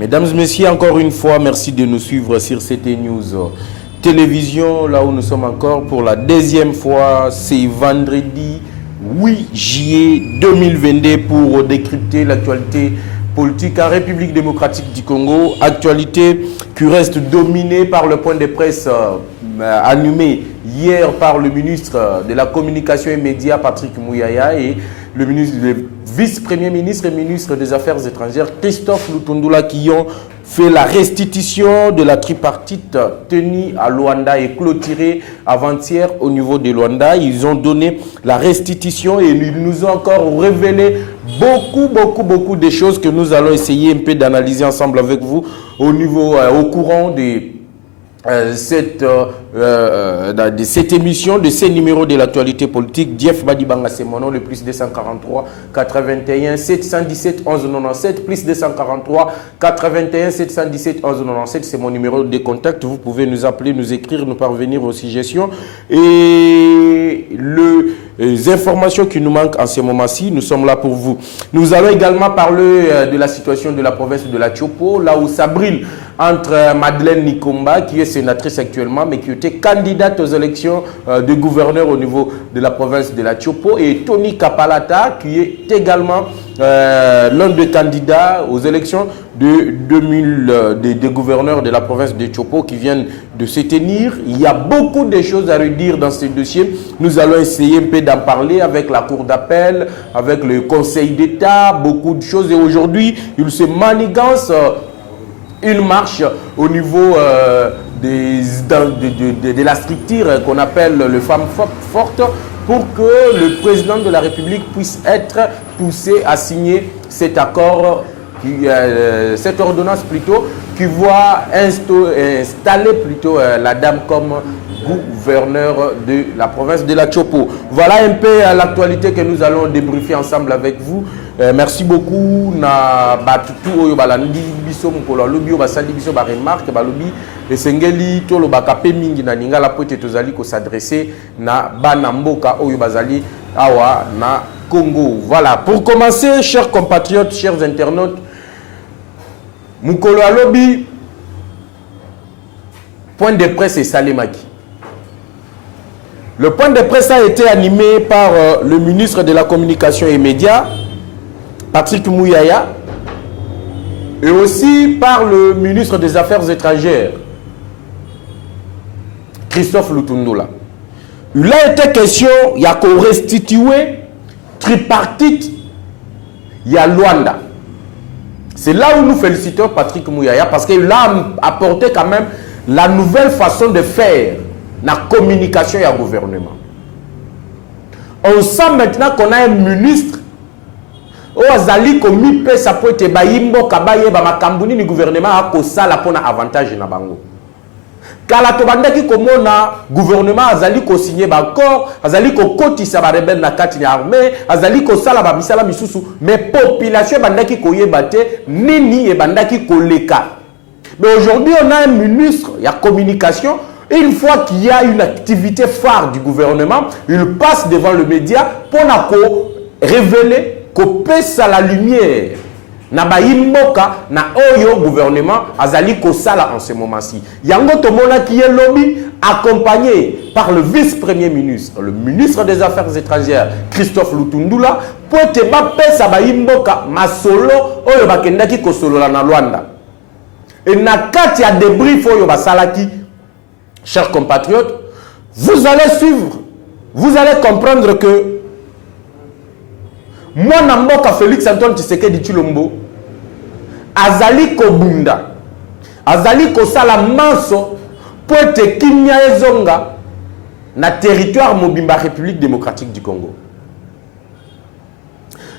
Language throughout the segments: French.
Mesdames et messieurs, encore une fois, merci de nous suivre sur CT News Télévision, là où nous sommes encore pour la deuxième fois. C'est vendredi 8 juillet 2022 pour décrypter l'actualité politique en République démocratique du Congo. Actualité qui reste dominée par le point de presse animé hier par le ministre de la Communication et Médias, Patrick Mouyaya, et le vice-premier ministre et ministre des Affaires étrangères, Christophe Lutundula, qui ont fait la restitution de la tripartite tenue à Luanda et clôturée avant-hier au niveau de Luanda. Ils ont donné la restitution et ils nous ont encore révélé beaucoup de choses que nous allons essayer un peu d'analyser ensemble avec vous au courant de cette émission, de ces numéros de l'actualité politique. Jeff Badibanga, c'est mon nom, le plus 243 81 717 11 97, plus 243 81 717 11 97, c'est mon numéro de contact. Vous pouvez nous appeler, nous écrire, nous parvenir aux suggestions. Et les informations qui nous manquent en ce moment-ci, nous sommes là pour vous. Nous allons également parler de la situation de la province de la Tchopo, là où ça brille entre Madeleine Nikomba, qui est sénatrice actuellement, mais qui était candidate aux élections de gouverneur au niveau de la province de la Tchopo, et Tony Kapalata, qui est également l'un des candidats aux élections des gouverneurs de la province de Tchopo qui viennent de se tenir. Il y a beaucoup de choses à redire dans ce dossier. Nous allons essayer un peu d'en parler avec la Cour d'appel, avec le Conseil d'État, beaucoup de choses. Et aujourd'hui, il se manigance une marche au niveau de la structure qu'on appelle le Femmes Fortes, pour que le président de la République puisse être poussé à signer cet accord, cette ordonnance plutôt, qui voit installer plutôt la dame comme gouverneur de la province de la Tchopo. Voilà un peu l'actualité que nous allons débriefer ensemble avec vous. Merci beaucoup na batutu oyo balandi biso mukolo lobi oyo basali biso ba remarque balobi esengeli tolo bakape mingi na ningala pote tozali ko s'adresser na bana mboka oyo bazali awa na Congo. Voilà, pour commencer, chers compatriotes, chers internautes, mukolo lobi point de presse et Salemaki. Le point de presse a été animé par le ministre de la Communication et Médias, Patrick Mouyaya, et aussi par le ministre des Affaires étrangères, Christophe Lutundula. Il a été question, il y a qu'on restituer tripartite, il y a Luanda. C'est là où nous félicitons Patrick Mouyaya, parce qu'il a apporté quand même la nouvelle façon de faire la communication et le gouvernement. On sent maintenant qu'on a un ministre Ozali komi pesa po te bayimbo kabaye ba makambuni ni gouvernement akosala pona avantage na bango. Kala to bandaki komona gouvernement azali ko signer ba accord, azali ko kotisa ba rebelle na kati ya armée, azali ko sala ba bisala misusu, mais population bandaki ko yebate nini e bandaki ko leka. Mais aujourd'hui on a un ministre, il y a communication. Une fois qu'il y a une activité phare du gouvernement, il passe devant le média pour révéler qu'on pèse à la lumière. Na ba imboka na oyo gouvernement azali ko sala en ce moment-ci. Yango tomona qui est lobby accompagné par le vice-premier ministre, le ministre des Affaires étrangères Christophe Lutundula, pour te ba pèse ba imboka masolo oyo bakendaki ko solo na Luanda. Et na kati ya débrief oyo basalaki. Chers compatriotes, vous allez suivre, vous allez comprendre que moi, Namboka Félix Antoine Tshisekedi Tshilombo, azali kobunda, azali kosala manso, pour être kimia ezonga na territoire mobimba République démocratique du Congo.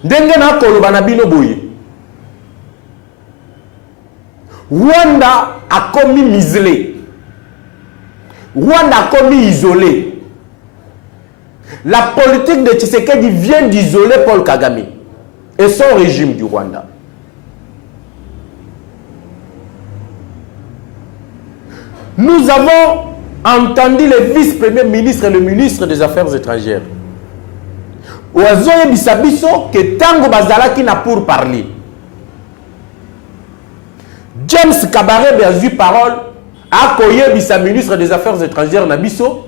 Ndenge na koloba na bino boye. Rwanda a commis miselé. Rwanda a commis isolé. La politique de Tshisekedi vient d'isoler Paul Kagame et son régime du Rwanda. Nous avons entendu le vice-premier ministre et le ministre des Affaires étrangères. Oazoye bisabiso que tango bazalaki na pour parler. James Kabarebe a eu parole à Koyebisa, ministre des Affaires étrangères Nabiso,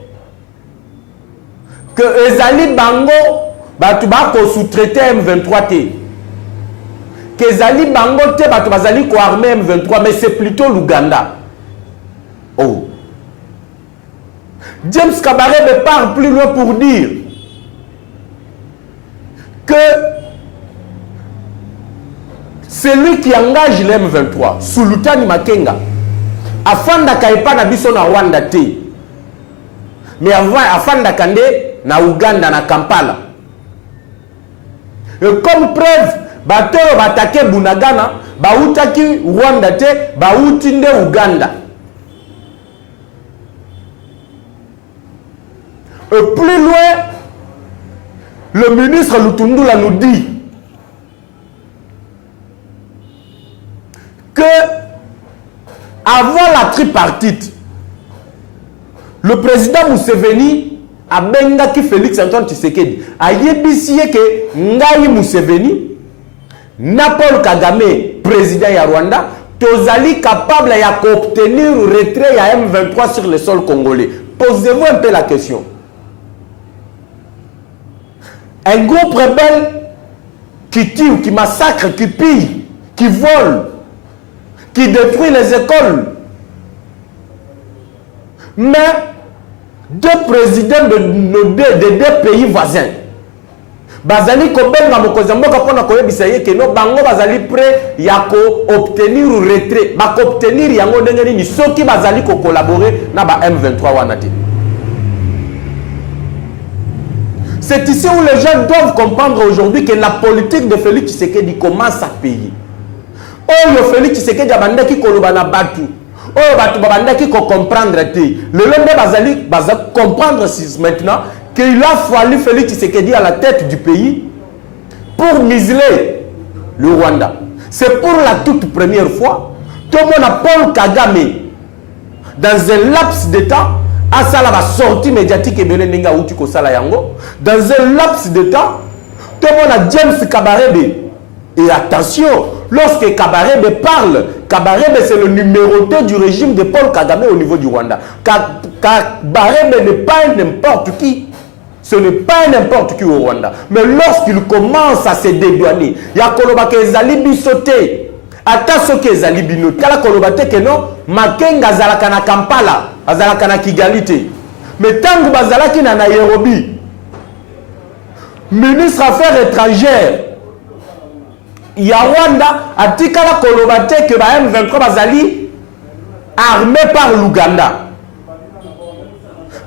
que Ezali Bango Batouba ko sous-traité M23 T. Que Ezali Bango T Batouba ko armé M23, mais c'est plutôt l'Ouganda. Oh. James Kabarebe part plus loin pour dire que celui qui engage l'M23, Sultani Makenga, afin d'akaipa na biso na Rwanda te, mais afin d'akande na Uganda na Kampala. Et comme preuve, batero batake Bunagana, bautaki Rwanda te, bautinde Uganda. Et plus loin, le ministre Lutundula nous dit que avant la tripartite, le président Museveni a bengaki Félix Antoine Tshisekedi a yebisiye que Ngai Museveni na Paul Kagame président ya Rwanda tozali capable ya obtenir le retrait ya M23 sur le sol congolais. Posez-vous un peu la question. Un groupe rebelle qui tue, qui massacre, qui pille, qui vole, qui détruit les écoles. Mais deux présidents de deux pays voisins, bazali kobenga mokozamboka pona koyebisa ye ke no bango bazali prêt ya ko obtenir retrait, ba ko obtenir yango ndenge nini soki bazali ko collaborer na ba M23 wana te. C'est ici où les gens doivent comprendre aujourd'hui que la politique de Félix Tshisekedi commence à payer. Oh, le Félix Tshisekedi a bandé qui koloba na batu. Oh, batu babanda qui comprendre te. Le lendemain bazali comprendre maintenant qu'il a fallu Félix Tshisekedi à la tête du pays pour museler le Rwanda. C'est pour la toute première fois que mon Paul Kagame, dans un laps de temps, a sala la sortie médiatique et belenenga outi ko sala yango, dans un laps de temps, tout le monde a James Kabarebe. Et attention, lorsque Kabarebe parle, Kabarebe c'est le numéro 2 du régime de Paul Kagame au niveau du Rwanda. Kabarebe n'est pas n'importe qui. Ce n'est pas n'importe qui au Rwanda. Mais lorsqu'il commence à se dédouaner, il y a Koloba Kezali Bisote. Attention Kezali Binote. Kala Koloba te non, Makenga Zalaka na Kampala, Azalaka na Kigali te. Mais tant que Bazalaki na Nairobi, ministre Affaires étrangères, il y a Rwanda, a Tikala Koloba te que ba M23 Bazali armé par l'Ouganda.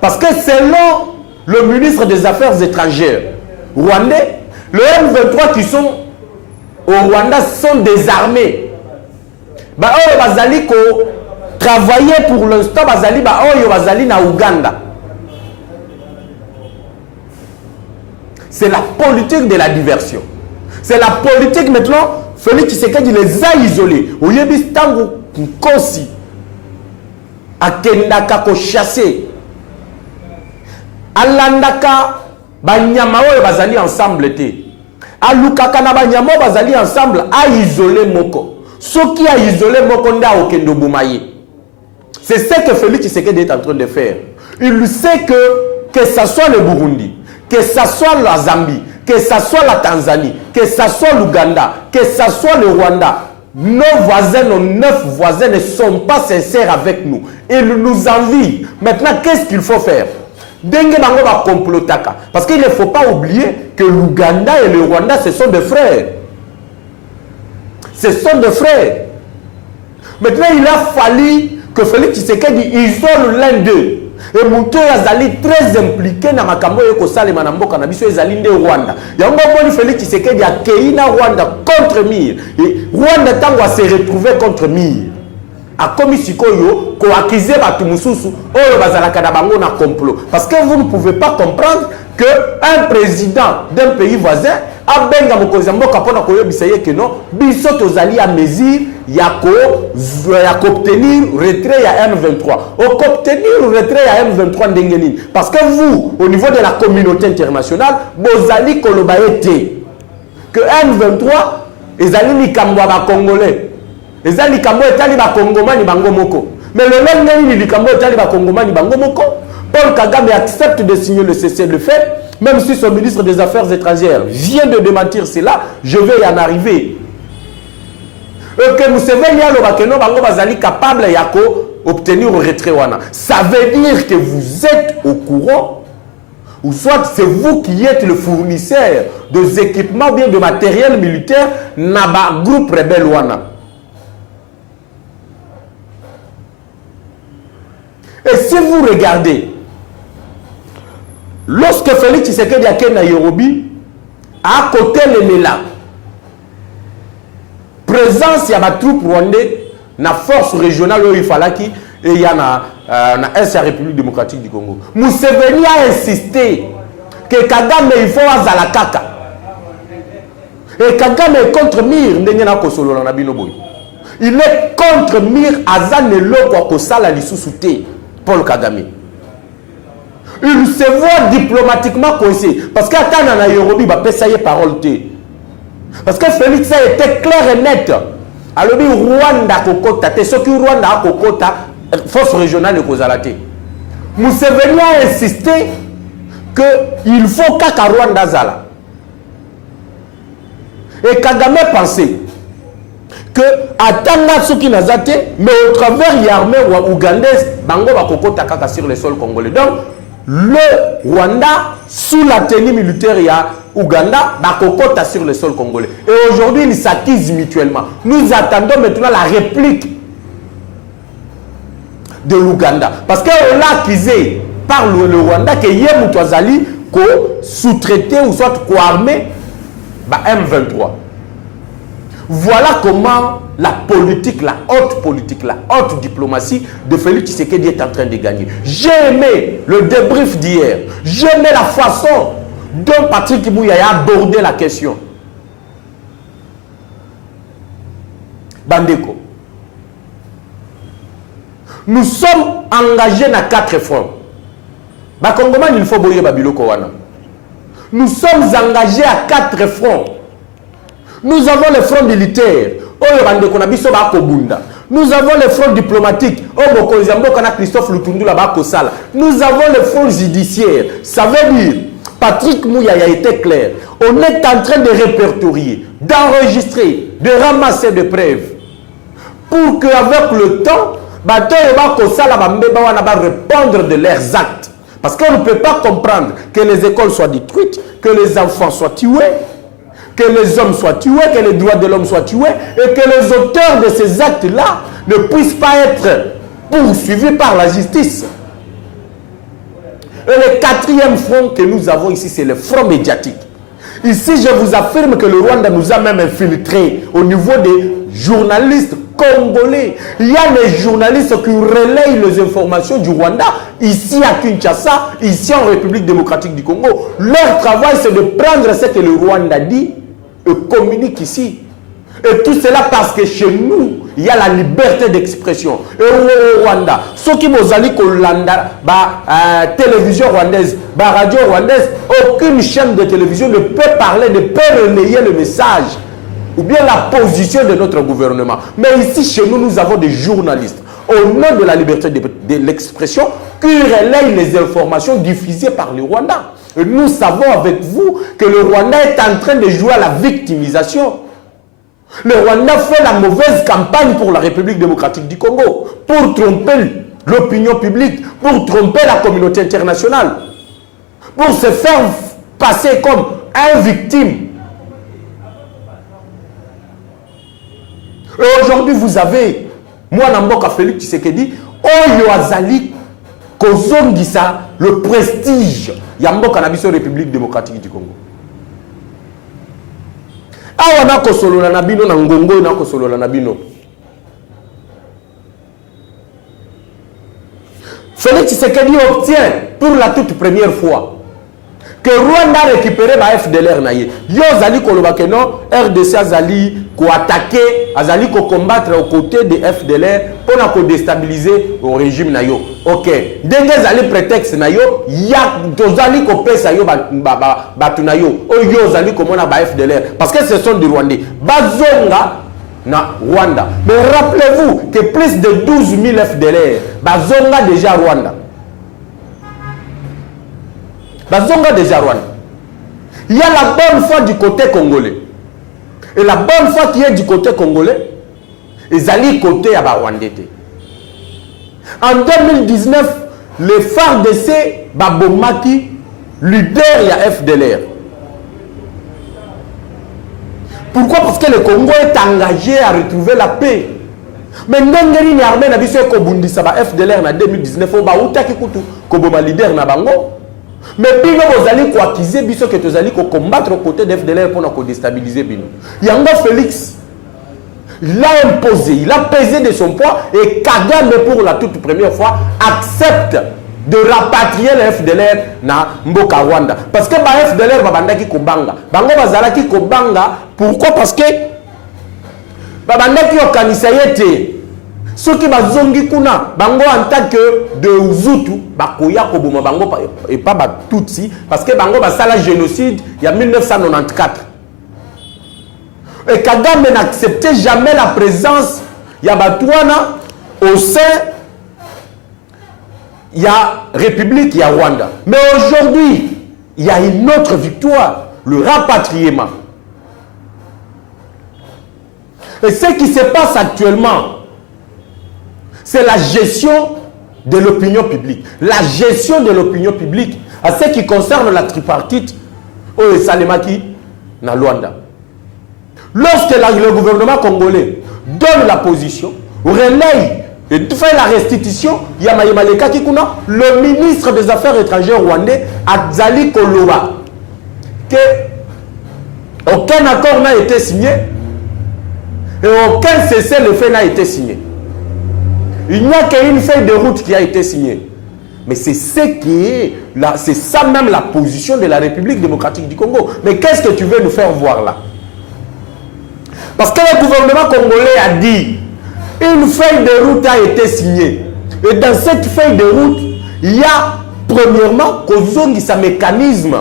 Parce que selon le ministre des Affaires étrangères rwandais, le M23 qui sont au Rwanda sont désarmés. Bah oh bazali ko travailler pour l'instant bazali ba oh bazali na Ouganda. C'est la politique de la diversion. C'est la politique maintenant. Félix Tshisekedi les a isolés. Au lieu de tango kosi akendaka ko chasser. Alandaka banyama oyo bazali ensemble te. Alukaka na banyama bazali ensemble a isolé moko. Ce qui a isolé moko nda okendo bumaye. C'est ce que Félix Tshisekedi est en train de faire. Il sait que ça soit le Burundi, que ça soit la Zambie, que ça soit la Tanzanie, que ça soit l'Ouganda, que ça soit le Rwanda, nos voisins, nos 9 voisins ne sont pas sincères avec nous. Ils nous envient. Maintenant, qu'est-ce qu'il faut faire? Parce qu'il ne faut pas oublier que l'Ouganda et le Rwanda, ce sont des frères. Ce sont des frères. Maintenant, il a fallu que Félix Tshisekedi isole l'un d'eux. Et Mouto Yazali très impliqué dans Makambo et Kosale Manamboka Nabiso Yazali de Rwanda. Yango Boni Félix Tshisekedi a Keina Rwanda contre Mir. Et Rwanda tango se retrouver contre Mir. A commis sikoyo ko accuser batu mususu oyo bazalaka na bango na complot parce que vous ne pouvez pas comprendre que un président d'un pays voisin a benga mokonzi mboka pona ko yebisa ye que non biso tozali a mesure ya ko obtenir retrait ya M23 obtenir retrait ya M23 ndenge nini parce que vous au niveau de la communauté internationale bozali koloba ete que M23 ezali likambo ba congolais. eza likambo etali ba Kongomani bango moko. Mais le lendemain likambo etali ba Kongomani bango moko. Paul Kagame accepte de signer le cessez-le-feu, même si son ministre des Affaires étrangères vient de démentir cela, je vais y en arriver. Et que Museveni alobakeno bango bazali capable yako obtenir au retrait wana. Ça veut dire que vous êtes au courant, ou soit c'est vous qui êtes le fournisseur des équipements, bien de matériel militaire, naba groupe rebelle wana. Et si vous regardez, lorsque Félix Tshisekedi a été à Nairobi, à côté de Lela, présence il y a ma troupe rwandais, na force régionale où il fallait qu'il y a na la République démocratique du Congo. Museveni a insisté que Kagame il faut azala kaka. Et Kagame est contre Mir ndengena kosolo na bino boy. Il est contre Mir azane loko kosala lisusu te Paul Kagame. Il se voit diplomatiquement coincé. Parce qu'à Nairobi, il va payer parole. Parce que Félix a été clair et net. Alors, Rwanda Kokota, ce qui Rwanda Kokota, force régionale de Kozalate. Museveni a insisté qu'il faut qu'à Rwanda Zala. Et Kagame pensait que attendant ce qui n'a zate, mais au travers l'armée ougandaise, Bango va Kokota Kaka sur le sol congolais. Donc, le Rwanda, sous la tenue militaire, il y a Ouganda, Bakokota sur le sol congolais. Et aujourd'hui, ils s'accusent mutuellement. Nous attendons maintenant la réplique de l'Ouganda. Parce qu'on l'a accusé par le Rwanda que Yem Toazali sous-traité ou soit co-armé M23. Voilà comment la politique, la haute diplomatie de Félix Tshisekedi est en train de gagner. J'ai aimé le débrief d'hier. J'ai aimé la façon dont Patrick Mouya a abordé la question. Bandeko. Nous sommes engagés dans 4 fronts. Bakongomani, il faut boyer Babiloko wana. Nous sommes engagés à 4 fronts. Nous avons le front militaire. Nous avons le front diplomatique. Christophe Lutundula Bakosala. Nous avons le front judiciaire. Ça veut dire, Patrick Mouya a été clair. On est en train de répertorier, d'enregistrer, de ramasser des preuves. Pour qu'avec le temps, Bakosala va répondre de leurs actes. Parce qu'on ne peut pas comprendre que les écoles soient détruites, que les enfants soient tués, que les hommes soient tués, que les droits de l'homme soient tués, et que les auteurs de ces actes-là ne puissent pas être poursuivis par la justice. Et le 4e front que nous avons ici, c'est le front médiatique. Ici, je vous affirme que le Rwanda nous a même infiltrés au niveau des journalistes congolais. Il y a des journalistes qui relayent les informations du Rwanda, ici à Kinshasa, ici en République démocratique du Congo. Leur travail, c'est de prendre ce que le Rwanda dit et communique ici. Et tout cela parce que chez nous, il y a la liberté d'expression. Et au Rwanda, ceux qui m'ont dit que télévision rwandaise, radio rwandaise, aucune chaîne de télévision ne peut parler, ne peut relayer le message ou bien la position de notre gouvernement. Mais ici, chez nous, nous avons des journalistes, au nom de la liberté de l'expression, qui relayent les informations diffusées par le Rwanda. Et nous savons avec vous que le Rwanda est en train de jouer à la victimisation. Le Rwanda fait la mauvaise campagne pour la République démocratique du Congo, pour tromper l'opinion publique, pour tromper la communauté internationale, pour se faire passer comme un victime. Et aujourd'hui, vous avez, moi, Namboka Félix Tshisekedi, Oyo Azali, Kozongisa, le prestige, Yamboka Nabiso République démocratique du Congo. Awa na kosolo na bino na ngongo na kosolo na bino. Félix Tshisekedi obtient pour la toute première fois que Rwanda récupère la FDLR na ye. Yo zali koloba que non, RDC azali ko attaquer, azali ko combattre aux côtés de FDLR pour na ko déstabiliser au régime na yo. OK. Ndenge zali prétexte na yo, ya tozali ko pesa yo batu na yo. O yo zali ko mona ba FDLR parce que ce sont des Rwandais. Bazonga na Rwanda. Mais rappelez-vous que plus de 12 000 FDLR bazonga déjà Rwanda. Bazonga déjà Rwanda. Il y a la bonne foi du côté congolais. Et la bonne foi qui est du côté congolais, ils allaient côté à Rwandais. En 2019, le FARDC Babomaki, leader ya FDLR. Pourquoi? Parce que le Congo est engagé à retrouver la paix. Mais ndengeli ni armée na biso ko bundisa ba FDLR na 2019 o ba utaki kutu ko boma leader na bango. Mais bino bozali ko accuser biso que tozali ko combattre aux côtés de FDLR pour na ko déstabiliser bino. Yango Félix, il a imposé, il a pesé de son poids et Kagame pour la toute première fois accepte de rapatrier le FDLR na Mboka Rwanda. Parce que ba FDLR babandaki kobanga. Bango bazalaki kobanga. Pourquoi? Parce que babandaki okanisa yete. Ceux qui bazongi kuna bango en tant que de Hutu bakoya koboma bango et pas ba Tutsi parce que bango basala génocide il y a 1994. Et Kagame n'acceptait jamais la présence ya Batouana au sein il y a République, il y a Rwanda. Mais aujourd'hui, il y a une autre victoire, le rapatriement. Et ce qui se passe actuellement, c'est la gestion de l'opinion publique. La gestion de l'opinion publique à ce qui concerne la tripartite au Salemaki na Rwanda. Lorsque le gouvernement congolais donne la position, relaye et fait la restitution, il y a Maïmaleka Kikuna, le ministre des Affaires étrangères rwandais, Azali Koloba, que aucun accord n'a été signé et aucun cessez-le-feu n'a été signé. Il n'y a qu'une feuille de route qui a été signée. Mais c'est ce qui est là, c'est ça même la position de la République démocratique du Congo. Mais qu'est-ce que tu veux nous faire voir là? Parce que le gouvernement congolais a dit une feuille de route a été signée. Et dans cette feuille de route, il y a premièrement un mécanisme.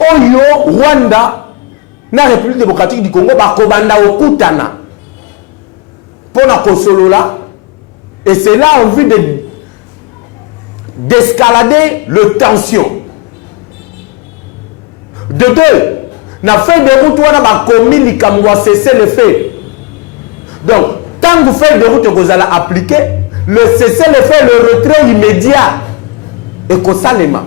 Oyo, Rwanda, la République démocratique du Congo, Bakobanda Okutana. Pour la Kosolola. Et c'est là en vue d'escalader le tension. De deux, la feuille de route, on a commis les cesser le fait. Donc, tant que vous faites de route que vous allez appliquer, le cessez-le-feu, le retrait immédiat et Kosalema.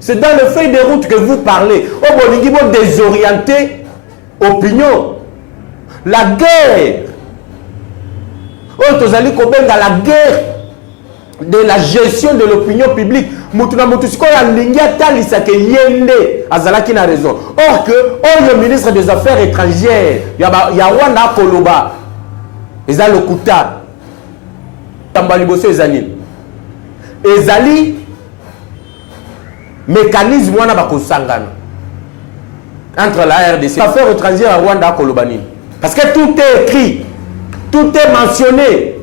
C'est dans le feuille de route que vous parlez. Au Bolingibo désorienté, opinion. La guerre. Oh, Tozali Kobenga, la guerre de la gestion de l'opinion publique. Mutuna Mutusiko ya Lingia Talisa ke Yende Azalaki na raison. Or que, le ministre des Affaires étrangères, ya Rwanda Koloba. Ezali Okuta Tambali Bosso Ezali Ezali mécanisme wana bakosangana entre la RDC affaires étrangères à Rwanda Kolobani parce que tout est écrit, tout est mentionné.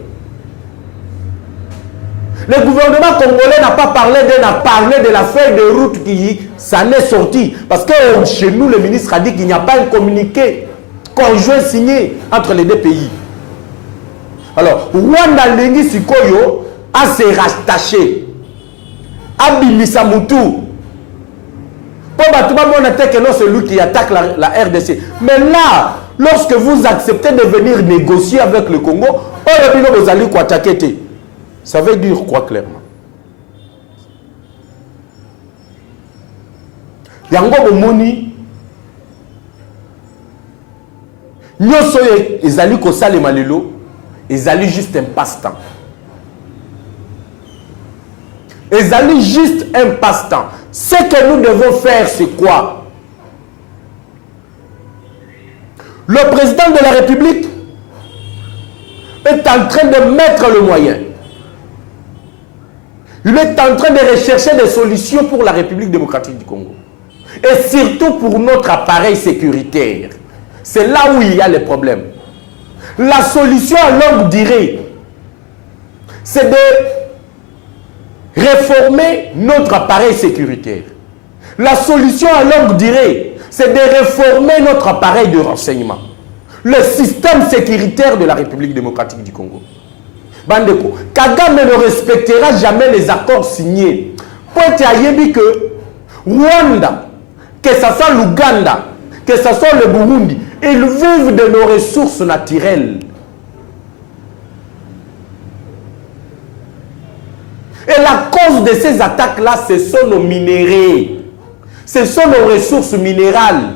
Le gouvernement congolais n'a pas parlé de la feuille de route qui s'en est sortie parce que chez nous le ministre a dit qu'il n'y a pas un communiqué conjoint signé entre les deux pays. Alors, Rwanda Lengi Sikoyo a se rattaché à Bilisa Moutou. Pour Batouba, on a dit que non, c'est lui qui attaque la RDC. Mais là, lorsque vous acceptez de venir négocier avec le Congo, vous allez quoi attaquer. Ça veut dire quoi clairement? Yango Moni, Nyoso ezali ko salema lelo. Ils allaient juste un passe-temps. Ils allaient juste un passe-temps. Ce que nous devons faire, c'est quoi? Le président de la République est en train de mettre le moyen. Il est en train de rechercher des solutions pour la République démocratique du Congo. Et surtout pour notre appareil sécuritaire. C'est là où il y a les problèmes. La solution à longue durée, c'est de réformer notre appareil sécuritaire. La solution à longue durée, c'est de réformer notre appareil de renseignement. le système sécuritaire de la République démocratique du Congo. Bandeko, Kagame ne respectera jamais les accords signés. Pointe à Yebi que Rwanda, que ce soit l'Ouganda, que ce soit le Burundi, ils vivent de nos ressources naturelles. Et la cause de ces attaques-là, ce sont nos minéraux. Ce sont nos ressources minérales.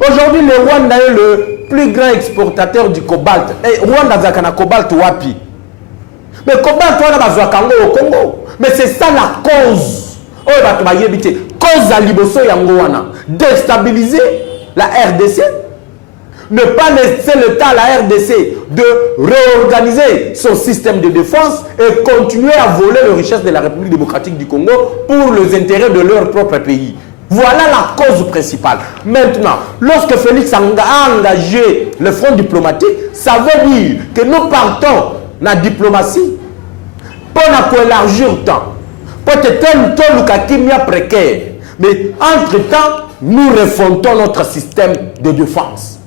Aujourd'hui, le Rwanda est le plus grand exportateur du cobalt. Et Rwanda a un cobalt wapi. Mais cobalt, on a besoin au Congo. Mais c'est ça la cause. Cause à Liboso Yangoana. Déstabiliser la RDC. Ne pas laisser le temps à la RDC de réorganiser son système de défense et continuer à voler les richesses de la République démocratique du Congo pour les intérêts de leur propre pays. Voilà la cause principale. Maintenant, lorsque Félix a engagé le front diplomatique, ça veut dire que nous partons dans la diplomatie pour élargir le temps. Peut-être tel ou précaire. Mais entre-temps, nous refondons notre système de défense.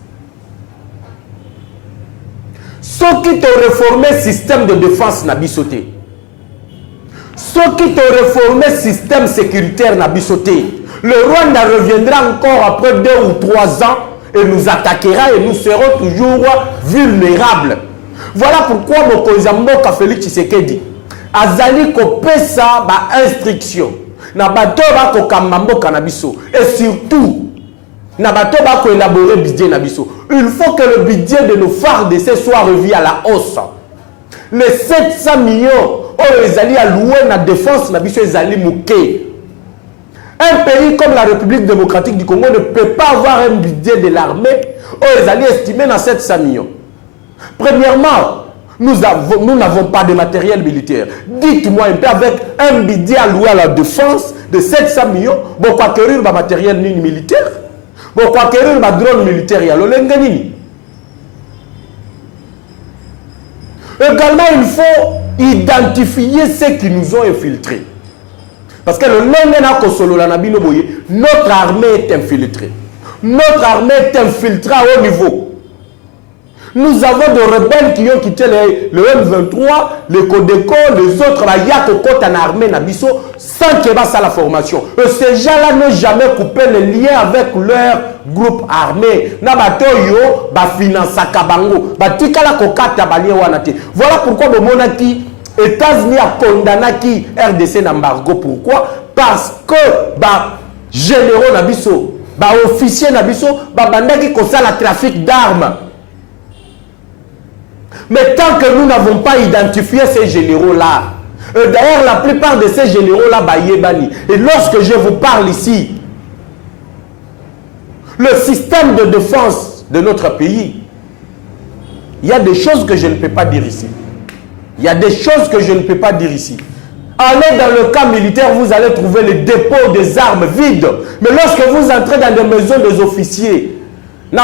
Ceux qui ont réformé le système de défense n'a bisoté. Ceux qui ont réformé le système sécuritaire n'a bisoté. Le Rwanda reviendra encore après 2 ou 3 ans et nous attaquera et nous serons toujours vulnérables. Voilà pourquoi Mokozamboka Félix Tshisekedi azali kopesa ba instruction na bato ba kokamamboka na biso et surtout na bato ba ko élaborer budget na biso. Il faut que le budget de nos FARDC soit revu à la hausse. Les 700 millions oh ezali alloué na défense na biso ezali muké. Un pays comme la République démocratique du Congo ne peut pas avoir un budget de l'armée où ils allaient estimer dans 700 millions. Premièrement, nous n'avons pas de matériel militaire. Dites-moi un peu, avec un budget alloué à la défense de 700 millions, bon, quoi acquérir le matériel militaire, bon, quoi acquérir le drone militaire, il y a l'Olenganini. Également, il faut identifier ceux qui nous ont infiltrés. Parce que notre armée est infiltrée. Notre armée est infiltrée à haut niveau. Nous avons des rebelles qui ont quitté le M23, le Codeco, les autres, en armée sans qu'il y ait la formation. Et ces gens-là n'ont jamais coupé les liens avec leur groupe armé. Voilà pourquoi le monarchie États-Unis a condamné RDC d'embargo. Pourquoi? Parce que généraux nabiso, officiers nabiso, bandaki kosa la trafic d'armes. Mais tant que nous n'avons pas identifié ces généraux-là, d'ailleurs la plupart de ces généraux-là, et lorsque je vous parle ici, le système de défense de notre pays, il y a des choses que je ne peux pas dire ici. Il y a des choses que je ne peux pas dire ici. Allez dans le camp militaire, vous allez trouver les dépôts des armes vides. Mais lorsque vous entrez dans des maisons des officiers, vous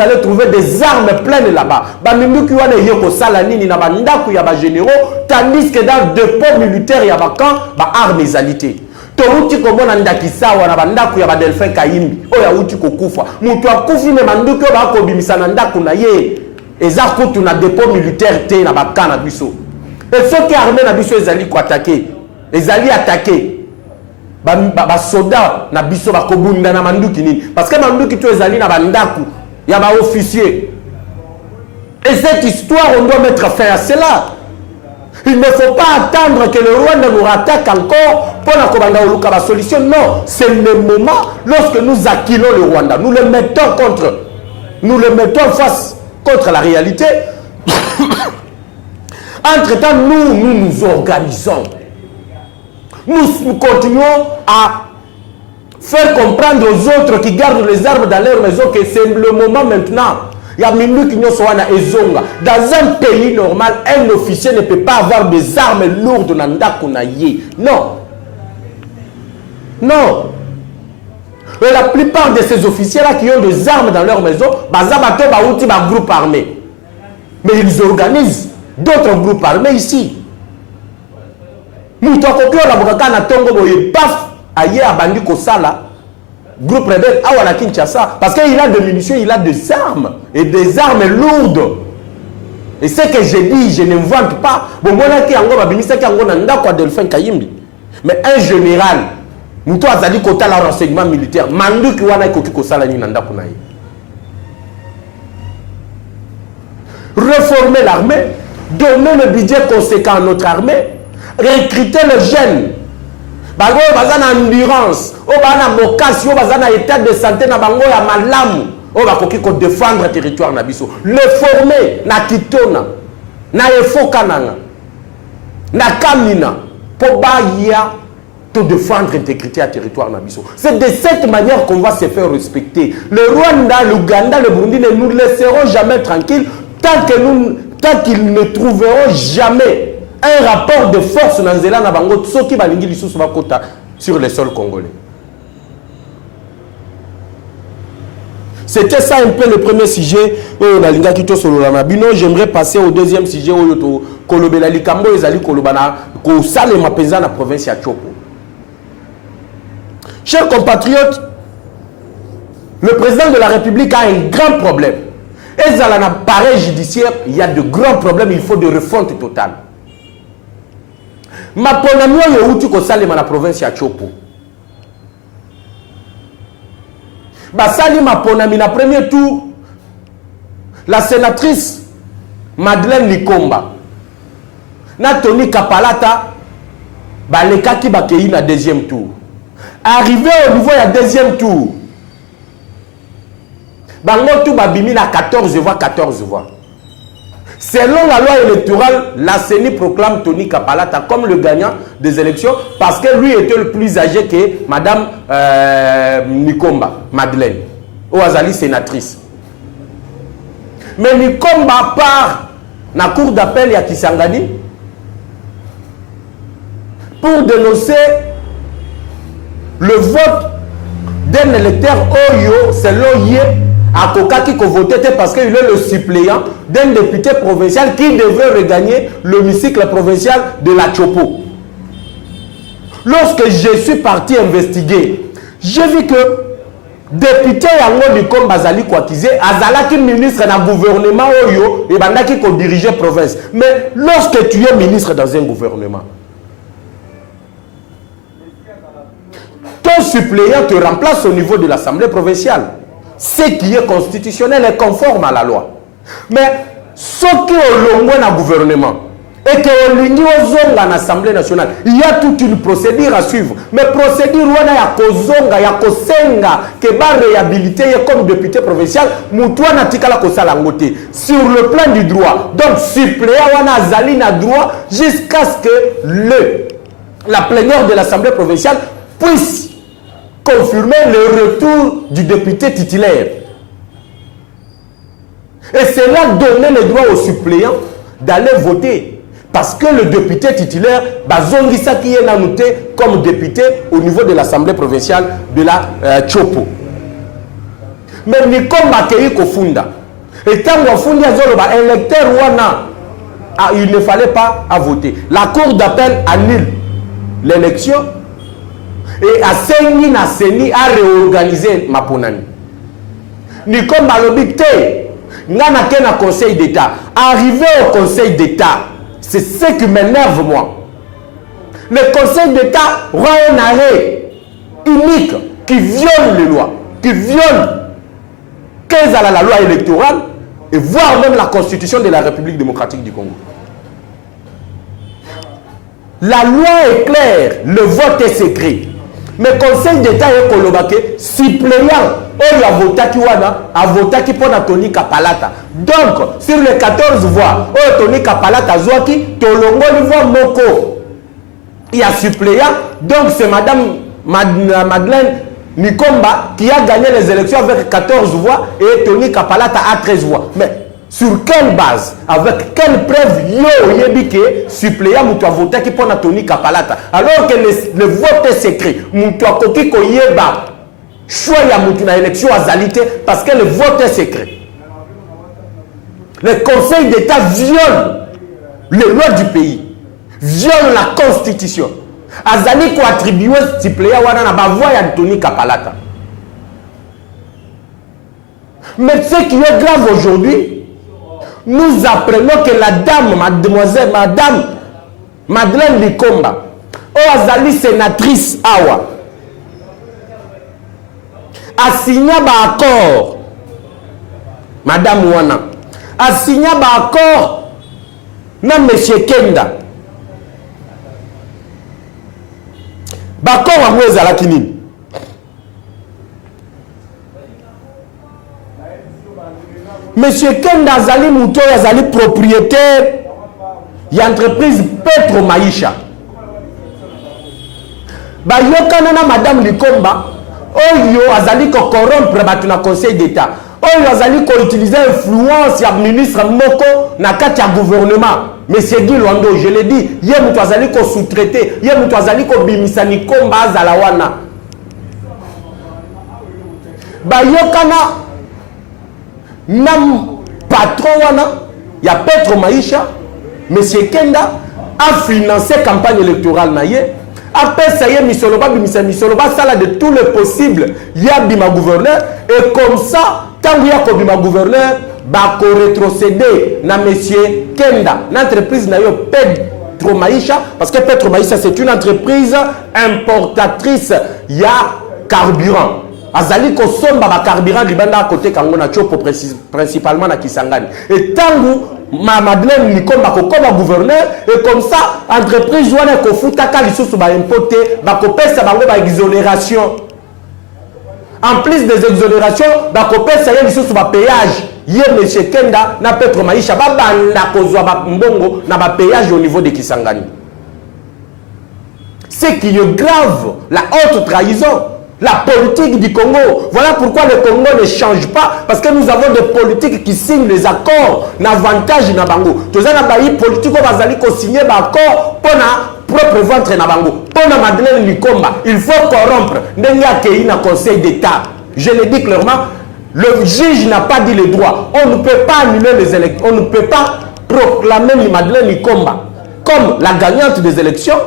allez trouver des armes pleines là-bas. Tandis que dans le dépôt militaire, il y a des armes égalité. Touti komona ndakisawa na bandako ya Delphin Kayimbi oya uti kokufa mutu akufi ne manduko ba ko bimisa na ndako na ye eza kutu na dépôt militaire te na bakana biso et ceux qui armés na biso ezali ko attaquer ezali attaquer ba soda na biso ba kobunda na manduki nini parce que manduki to ezali na bandako ya ba officier et cette histoire on doit mettre fin à cela. Il ne faut pas attendre que le Rwanda nous attaque encore pour la solution. Non, c'est le moment lorsque nous acquillons le Rwanda. Nous le mettons face contre la réalité. Entre-temps, nous nous organisons. Nous continuons à faire comprendre aux autres qui gardent les armes dans leur maison que c'est le moment maintenant. Dans un pays normal, un officier ne peut pas avoir des armes lourdes. Non. Non. Et la plupart de ces officiers-là qui ont des armes dans leur maison, un groupe armé. Mais ils organisent d'autres groupes armés ici. groupe rebelle à Kinshasa parce qu'il a des munitions, il a des armes et des armes lourdes. Et ce que j'ai dit, je n'invente pas. Bon, moi, qui a un Delphin Kayimbi. Mais un général, Moutou Azali Kota la renseignement militaire, Mandu qui wana koki ko sala ni nanda kunaye. Reformer l'armée, donner le budget conséquent à notre armée, recruter les jeunes. Bango bazana endurance, o bana vocation, bazana état de santé na bango ya malamu. On va défendre le territoire nabiso. Le former na kitona, na efokananga, na kamina, pour baya to défendre l'intégrité à territoire nabiso. C'est de cette manière qu'on va se faire respecter. Le Rwanda, l'Ouganda, le Burundi ne nous laisseront jamais tranquilles tant qu'ils ne trouveront jamais un rapport de force dans Zéla na bango tsoki balingi lisusu bakota sur le sol congolais. C'était ça un peu le premier sujet. J'aimerais passer au deuxième sujet. Chers compatriotes, le président de la République a un grand problème. Et dans l'appareil judiciaire, il y a de grands problèmes. Il faut de refonte totale. Ma ponamio yeuti ko salema na province ya Chopo. Basali Maponami, na premier tour, la sénatrice Madeleine Likomba, na Tony Kapalata, balekaki bakei na deuxième tour. Arrivé au niveau ya deuxième tour, bango tout babimi na 14 voix, 14 voix. Selon la loi électorale, la CENI proclame Tony Kapalata comme le gagnant des élections parce que lui était le plus âgé que Madame Nikomba, Madeleine, ou Azali sénatrice. Mais Nikomba part dans la cour d'appel à Kisangani pour dénoncer le vote d'un électeur Oyo, selon Yé, à Kokaki qui votait parce qu'il est le suppléant d'un député provincial qui devait regagner l'hémicycle provincial de la Chopo. Lorsque je suis parti investiguer, j'ai vu que député Yango Nikom Bazali Kouakizé, Azalaki ministre dans le gouvernement Oyo et Bandaki qui dirigeait province. Mais lorsque tu es ministre dans un gouvernement, ton suppléant te remplace au niveau de l'Assemblée provinciale. Ce qui est constitutionnel est conforme à la loi. Mais ce qui est au moins gouvernement et que au l'Assemblée nationale, il y a toute une procédure à suivre. Mais procédure il y a kozonga, il y a kosenga, que va réhabiliter comme député provincial, moutoua tikala kosala ngote sur le plan du droit. Donc suppléant wana azali na droit jusqu'à ce que la plénière de l'Assemblée provinciale puisse confirmer le retour du député titulaire. Et cela donnait le droit aux suppléants d'aller voter. Parce que le député titulaire, Bazongisa qui est noté comme député au niveau de l'Assemblée provinciale de la Chopo. Mais ni comme Makei Kofunda. Et quand Kofunda a un électeur il ne fallait pas à voter. La cour d'appel annule l'élection. Et à Sengi na Seni a réorganisé Maponani. Ni comme Malobite, n'ana qu'un conseil d'État. Arrivé au conseil d'État, c'est ce qui m'énerve moi. Le conseil d'État rend un arrêt unique qui viole les lois, qui viole la loi électorale et voire même la constitution de la République démocratique du Congo. La loi est claire, le vote est secret. Mais le conseil d'État est colobake, suppléant, a voté pour Tony Kapalata. Donc, sur les 14 voix, Tony Kapalata Zouaki, Tolongo voix Moko. Il y a suppléant, donc c'est Madame Madeleine Nikomba qui a gagné les élections avec 14 voix et Tony Kapalata a 13 voix. Mais sur quelle base, avec quelle preuve yo suppléant moutou a voté qui pour Tony Kapalata alors que le vote est secret. Moutou a koki ko yeba choix ya moutou na élection azalité parce que le vote est secret. Le Conseil d'État viole les lois du pays, viole la Constitution. Azali ko attribuer suppléant wana na ba voix ya Tony Kapalata. Mais ce qui est grave aujourd'hui, nous apprenons que la dame, madame Madeleine Likomba, Azali sénatrice Awa, a signé un accord, madame Wana, a signé un accord, na monsieur Kenda. Bakor amwe ezalaki nini? Monsieur Kenda azali muto azali propriétaire y entreprise Petro Maisha. Bayokana na madame Likomba oyo azali ko corrompre batu na conseil d'état. Oyo azali ko utiliser influence ya ministre moko na kati ya gouvernement. Monsieur Guy Lwando, je l'ai dit, il y a mutu azali ko sous-traité, il y a mutu azali ko bimisa Likomba azala wana. Bayokana nam patron wana ya Petro Maisha, Monsieur Kenda a financé campagne électorale na ye, a payé misoloba bimisa misoloba sala de tout le possible, ya bima gouverneur et comme ça tant ya ko bima gouverneur ba ko rétrocéder na Monsieur Kenda, l'entreprise na yo Petro Maisha parce que Petro Maisha c'est une entreprise importatrice ya carburant. Azali ko somba ba carburant libanda à côté kango na chopo principalement na Kisangani. Et tangu Madeleine Likomba ko comme gouverneur et comme ça entreprise wana ko futaka lisusu ba importer ba ko pesa bango ba exonération. En plus des exonérations, ba ko pesa ye lisusu ba péage. Ye monsieur Kenda na Petro Maisha ba banda ko zwa ba mbongo na ba péage au niveau de Kisangani. Ce qui est grave, la haute trahison. La politique du Congo. Voilà pourquoi le Congo ne change pas. Parce que nous avons des politiques qui signent les accords. N'avantage na bango. Tous les pays politiques qui signent des accords pour na propre ventre na bango. Pour na Madeleine Likomba. Il faut corrompre. N'enga kei na conseil d'état. Je le dis clairement. Le juge n'a pas dit le droit. On ne peut pas annuler les élections. On ne peut pas proclamer Madeleine Likomba comme la gagnante des élections.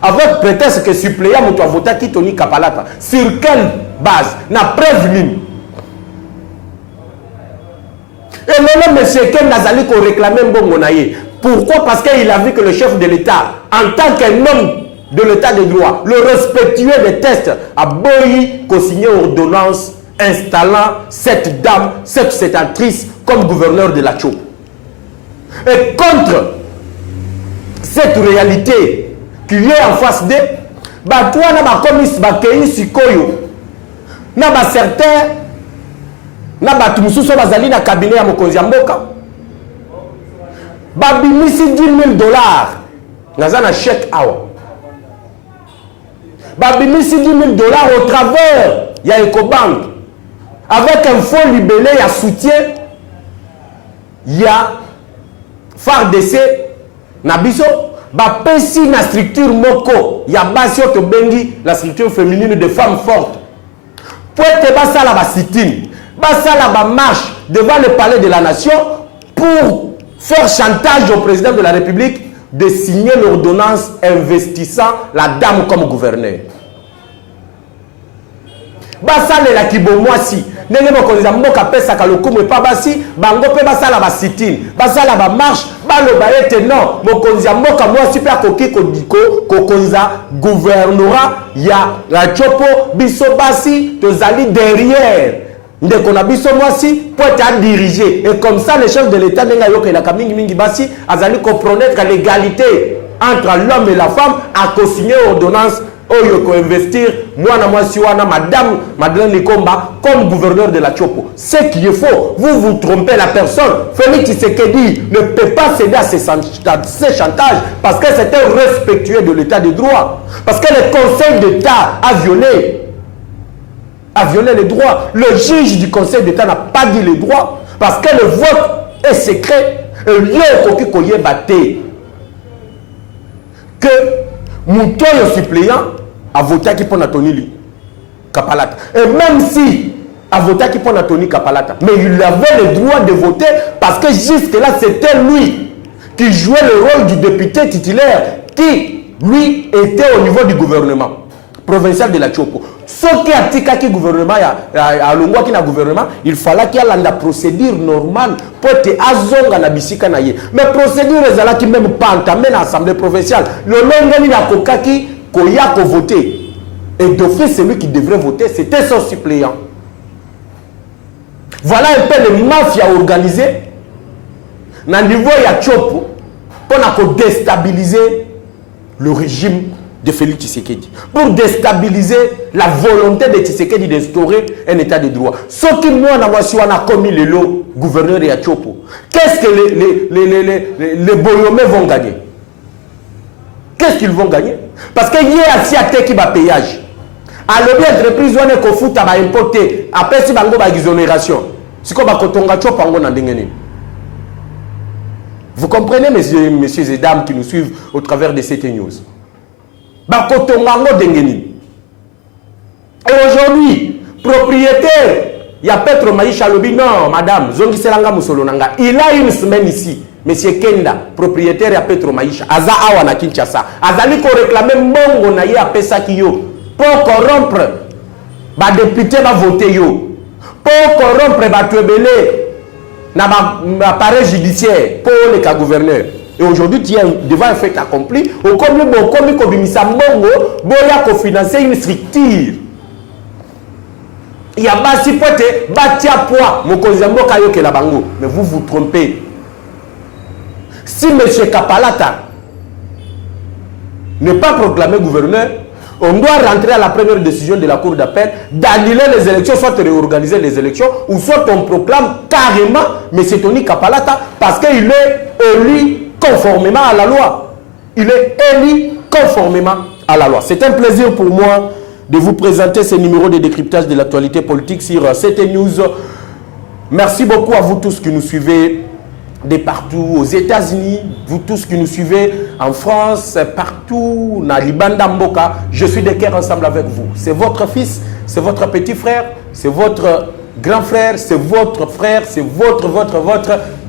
Avec prétexte que suppléant moto avota qui Tony Kapalata. Sur quelle base? Na preuve nini? Et même M. Ken Nazali qu'on réclamait Mbongo Naye. Pourquoi? Parce qu'il a vu que le chef de l'État, en tant qu'un homme de l'État de droit, le respectueux des tests, a boyi qu'on signait ordonnance installant cette dame, cette sénatrice comme gouverneur de la Tchou. Et contre cette réalité qui est en face d'eux, bah toi na ba commis ba kei sikoyo na ba certain na ba tumususo bazali na cabinet ya mokonzi ya mboka ba bimisi $10,000 naza na chèque awa ba bimisi $10,000 au travers ya Ecobank avec un faux libellé ya soutien ya FARDC na biso. Ba pesi na structure moko ya basi to bengi la structure féminine de femmes fortes. Pour te basala ba sit-in, basala ba marche devant le palais de la nation pour faire chantage au président de la République de signer l'ordonnance investissant la dame comme gouverneur. Basala la kibomwasi ndenge mokonzi mboka pesa kalokumu pa basi bango pe basala ba sit-in basala ba marche baloba ete non mokonzi mboka mwasi pe akoki kokonza gouvernorat ya la chopo biso basi tozali derrière ndeko na biso mwasi pour être dirigé et comme ça le chef de l'État nenga yokelaka mingi basi azali compromettre l'égalité entre l'homme et la femme a co-signer ordonnance oyo ko investir mwana mwasi wana madame Madeleine Likomba comme gouverneur de la Tchopo. Ce qui est faux, vous trompez la personne. Félix Tshisekedi ne peut pas céder à ces chantages parce que c'est un respectueux de l'état de droit. Parce que le conseil d'État a violé les droits. Le juge du conseil d'État n'a pas dit les droits parce que le vote est secret. Et lieu koki koye baté que Moutoyo suppléant a voté qui pour Tony Kapalata. Et même si a voté qui pour Tony Kapalata, mais il avait le droit de voter parce que jusque-là, c'était lui qui jouait le rôle du député titulaire qui, lui, était au niveau du gouvernement provincial de la Tchopo. Ce qui a tika qui gouvernement à longwa qui na gouvernement, il fallait qu'il y ait la procédure normale pour te azonga na bisika na ye. Mais procédure ezala qui même pas entamé dans l'assemblée provinciale. Le longani na kokaki koya ko voter. Et d'office celui qui devrait voter, c'était son suppléant. Voilà un peu les mafias organisées dans le niveau ya Tchopo pour déstabiliser le régime de Félix Tshisekedi, pour déstabiliser la volonté de Tshisekedi d'instaurer un état de droit. Ce qui nous a commis le lot gouverneur de Tchopo, qu'est-ce que les Boyomé vont gagner? Qu'est-ce qu'ils vont gagner? Parce qu'il y a assis à qui va payage. À l'objet entreprise, on est qu'au foot à importer. Après, si on a une exonération, c'est comme à Kotonga Tchopo, on a une. Vous comprenez, messieurs et dames qui nous suivent au travers de cette news? Et aujourd'hui, propriétaire, il y a Petro Maïcha Lobi, non, madame, il a une semaine ici. Monsieur Kenda, propriétaire de Petro Maïcha, Aza Awana Kinshasa, Azali ko réclamer Mongo na ye apesa kiyo pour corrompre, ba député va voter yo, pour corrompre ba tuebele na appareil judiciaire pour les cas gouverneurs. Et aujourd'hui, tu es devant un fait accompli. Au comme Kobimisa Mongo, boya ko financer une structure. Il y a basi pote, batia poids, mokozambo kayo ke la bango. Mais vous vous trompez. Si M. Kapalata n'est pas proclamé gouverneur, on doit rentrer à la première décision de la Cour d'appel d'annuler les élections, soit réorganiser les élections, ou soit on proclame carrément M. Tony Kapalata parce qu'il est élu conformément à la loi. Il est élu conformément à la loi. C'est un plaisir pour moi de vous présenter ce numéro de décryptage de l'actualité politique sur CT-News. Merci beaucoup à vous tous qui nous suivez de partout, aux États-Unis, vous tous qui nous suivez en France, partout, dans Libanda Mboka. Je suis de cœur ensemble avec vous. C'est votre fils, c'est votre petit frère, c'est votre grand frère, c'est votre frère, c'est votre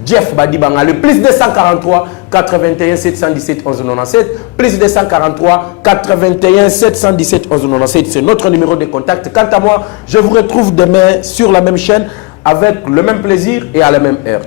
Jeff Badibanga. Le plus 243 81 717 11 97, plus 243 81 717 11 97. C'est notre numéro de contact. Quant à moi, je vous retrouve demain sur la même chaîne avec le même plaisir et à la même heure.